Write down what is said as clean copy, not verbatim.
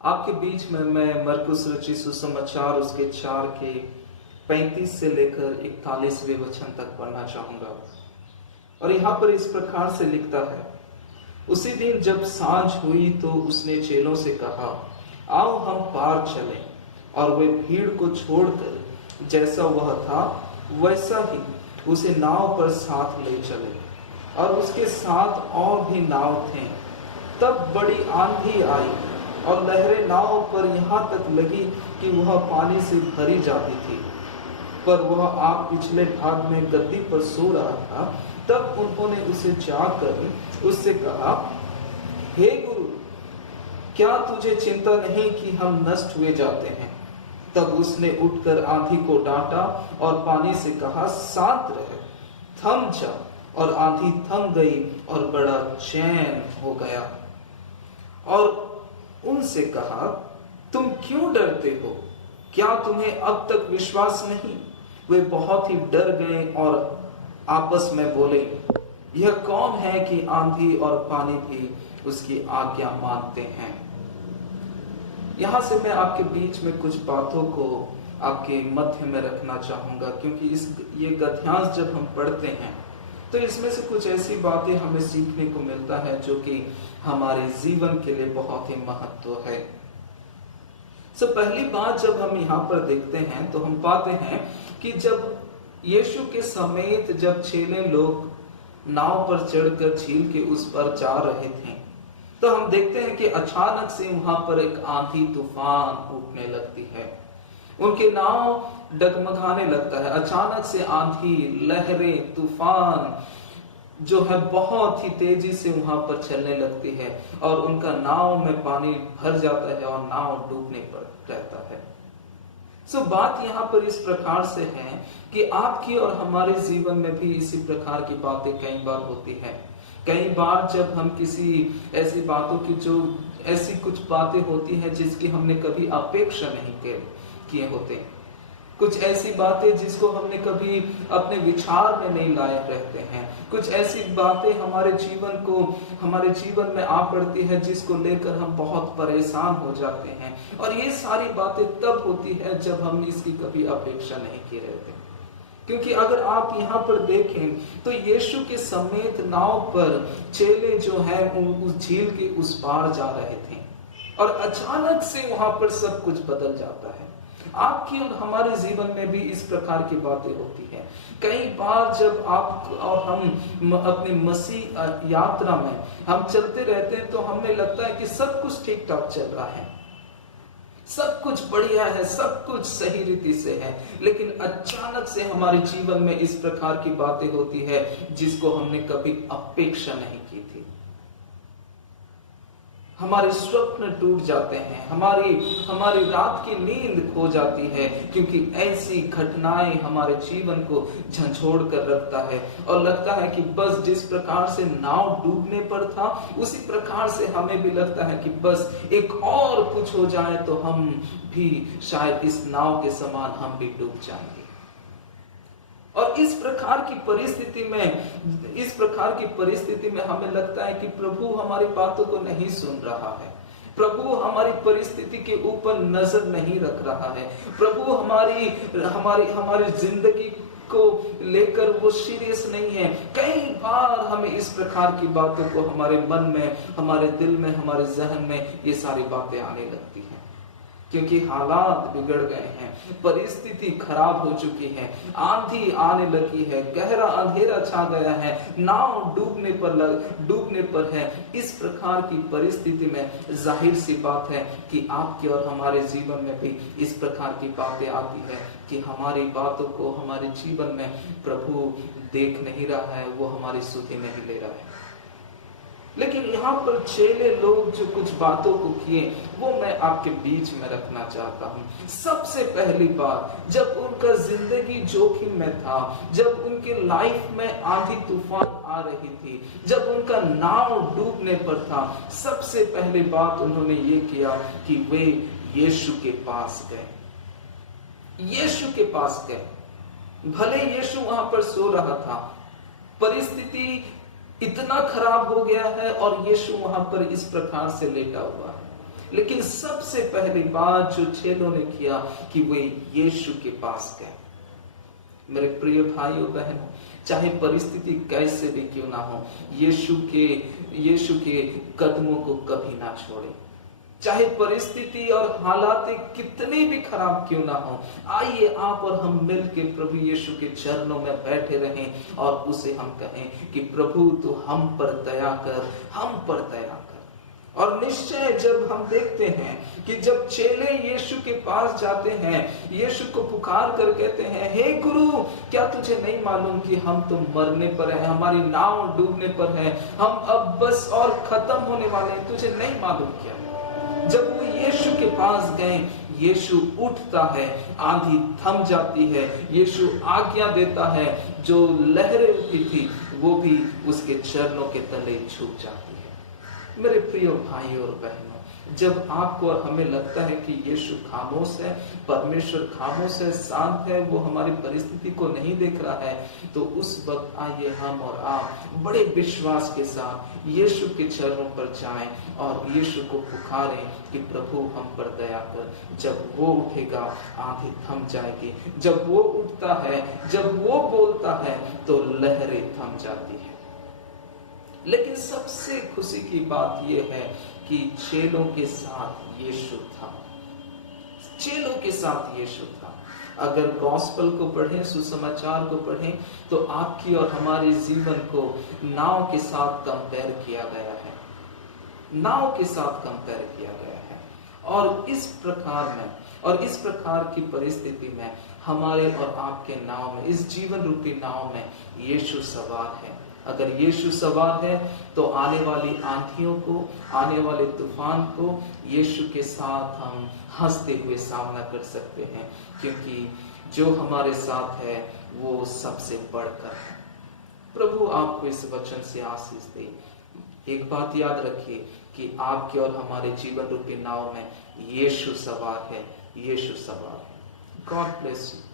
आपके बीच में मैं मरकुस रचित सुसमाचार उसके 4 के 35 से लेकर 41वें वचन तक पढ़ना चाहूंगा। और यहाँ पर इस प्रकार से लिखता है, उसी दिन जब सांझ हुई तो उसने चेलों से कहा, आओ हम पार चलें। और वे भीड़ को छोड़कर जैसा वह था वैसा ही उसे नाव पर साथ ले चले, और उसके साथ और भी नाव थे। तब बड़ी आंधी आई और लहरें नाव पर यहाँ तक लगी कि वह पानी से भरी जाती थी, पर वह आप पिछले भाग में गद्दी पर सो रहा था। तब उन्होंने उसे जाकर उससे कहा, हे गुरु, क्या तुझे चिंता नहीं कि हम नष्ट हुए जाते हैं? तब उसने उठकर आंधी को डांटा और पानी से कहा, शांत रह, थम जा। और आंधी थम गई और बड़ा चैन हो गया। और उनसे कहा, तुम क्यों डरते हो? क्या तुम्हें अब तक विश्वास नहीं? वे बहुत ही डर गए और आपस में बोले, यह कौन है कि आंधी और पानी भी उसकी आज्ञा मानते हैं? यहां से मैं आपके बीच में कुछ बातों को आपके मध्य में रखना चाहूंगा, क्योंकि ये गद्यांश जब हम पढ़ते हैं तो इसमें से कुछ ऐसी बातें हमें सीखने को मिलता है जो कि हमारे जीवन के लिए बहुत ही महत्व है। पहली बात जब हम यहाँ पर देखते हैं तो हम पाते हैं कि जब यीशु के समेत जब चेले लोग नाव पर चढ़कर झील के उस पर जा रहे थे, तो हम देखते हैं कि अचानक से वहां पर एक आंधी तूफान उठने लगती है। उनके नाव डगमगाने लगता है। अचानक से आंधी, लहरें, तूफान जो है बहुत ही तेजी से वहां पर चलने लगती है और उनका नाव में पानी भर जाता है और नाव डूबने पर रहता है। बात यहाँ पर इस प्रकार से है कि आपकी और हमारे जीवन में भी इसी प्रकार की बातें कई बार होती है। कई बार जब हम किसी ऐसी बातों की जो ऐसी कुछ बातें होती हैं जिसकी हमने कभी अपेक्षा नहीं किए होते, कुछ ऐसी बातें जिसको हमने कभी अपने विचार में नहीं लाए रहते हैं, कुछ ऐसी बातें हमारे जीवन में आ पड़ती है जिसको लेकर हम बहुत परेशान हो जाते हैं। और ये सारी बातें तब होती है जब हम इसकी कभी अपेक्षा नहीं किए रहते। क्योंकि अगर आप यहाँ पर देखें तो यीशु के समेत नाव पर चेले जो है उस झील के उस पार जा रहे थे और अचानक से वहां पर सब कुछ बदल जाता है। आपकी और हमारे जीवन में भी इस प्रकार की बातें होती हैं। कई बार जब आप और हम अपने मसीह यात्रा में हम चलते रहते हैं तो हमें लगता है कि सब कुछ ठीक ठाक चल रहा है, सब कुछ बढ़िया है, सब कुछ सही रीति से है, लेकिन अचानक से हमारे जीवन में इस प्रकार की बातें होती है जिसको हमने कभी अपेक्षा नहीं की थी। हमारे स्वप्न टूट जाते हैं, हमारी रात की नींद खो जाती है, क्योंकि ऐसी घटनाएं हमारे जीवन को झंझोड़ कर रखता है और लगता है कि बस जिस प्रकार से नाव डूबने पर था उसी प्रकार से हमें भी लगता है कि बस एक और कुछ हो जाए तो हम भी शायद इस नाव के समान हम भी डूब जाएंगे। और इस प्रकार की परिस्थिति में हमें लगता है कि प्रभु हमारी बातों को नहीं सुन रहा है, प्रभु हमारी परिस्थिति के ऊपर नजर नहीं रख रहा है, प्रभु हमारी जिंदगी को लेकर वो सीरियस नहीं है। कई बार हमें इस प्रकार की बातों को हमारे मन में, हमारे दिल में, हमारे जहन में ये सारी बातें आने लगती हैं, क्योंकि हालात बिगड़ गए हैं, परिस्थिति खराब हो चुकी है, आंधी आने लगी है, गहरा अंधेरा छा गया है, नाव डूबने पर है। इस प्रकार की परिस्थिति में जाहिर सी बात है कि आपके और हमारे जीवन में भी इस प्रकार की बातें आती है कि हमारी बातों को हमारे जीवन में प्रभु देख नहीं रहा है, वो हमारी सुधि नहीं ले रहा है। लेकिन यहाँ पर चेले लोग जो कुछ बातों को किए वो मैं आपके बीच में रखना चाहता हूँ। सबसे पहली बात, जब उनका जिंदगी जोखिम में था, जब उनके लाइफ में आंधी तूफान आ रही थी, जब उनका नाव डूबने पर था, सबसे पहली बात उन्होंने ये किया कि वे यीशु के पास गए। यीशु के पास गए। भले यीशु वहां पर सो रहा था, परिस्थिति इतना खराब हो गया है और यीशु वहां पर इस प्रकार से लेटा हुआ है, लेकिन सबसे पहली बात जो चेलों ने किया कि वे यीशु के पास गए। मेरे प्रिय भाइयों बहनों, चाहे परिस्थिति कैसे भी क्यों ना हो, यीशु के कदमों को कभी ना छोड़े। चाहे परिस्थिति और हालात कितने भी खराब क्यों ना हो, आइए आप और हम मिलकर प्रभु यीशु के चरणों में बैठे रहें और उसे हम कहें कि प्रभु तू हम पर दया कर, हम पर दया कर। और निश्चय जब हम देखते हैं कि जब चेले यीशु के पास जाते हैं, यीशु को पुकार कर कहते हैं, हे गुरु, क्या तुझे नहीं मालूम कि हम तो मरने पर हैं, हमारी नाव डूबने पर है, हम अब बस और खत्म होने वाले हैं, तुझे नहीं मालूम क्या? जब वो यीशु के पास गए, यीशु उठता है, आंधी थम जाती है, यीशु आज्ञा देता है, जो लहरें उठी थी वो भी उसके चरणों के तले झुक जाती है। मेरे प्रिय भाइयों और बहनों, जब आपको और हमें लगता है कि यीशु खामोश है, परमेश्वर खामोश है, शांत है, वो हमारी परिस्थिति को नहीं देख रहा है, तो उस वक्त आइए हम और आप बड़े विश्वास के साथ यीशु के चरणों पर जाएं और यीशु को पुकारें कि प्रभु हम पर दया कर। जब वो उठेगा आंधी थम जाएगी, जब वो उठता है, जब वो बोलता है तो लहरें थम जाती है। लेकिन सबसे खुशी की बात यह है कि चेलों के साथ यीशु था, चेलों के साथ यीशु था। अगर गॉस्पेल को पढ़ें, सुसमाचार को पढ़ें, तो आपकी और हमारे जीवन को नाव के साथ कंपेयर किया गया है, नाव के साथ कंपेयर किया गया है। और इस प्रकार की परिस्थिति में हमारे और आपके नाव में, इस जीवन रूपी नाव में यीशु सवार है। अगर यीशु सवार है तो आने वाली आंधियों को, आने वाले तूफान को यीशु के साथ हम हंसते हुए सामना कर सकते हैं, क्योंकि जो हमारे साथ है वो सबसे बढ़कर है। प्रभु आपको इस वचन से आशीष दे। एक बात याद रखिए कि आपके और हमारे जीवन रूपी नाव में यीशु सवार है, यीशु सवार है। God bless you.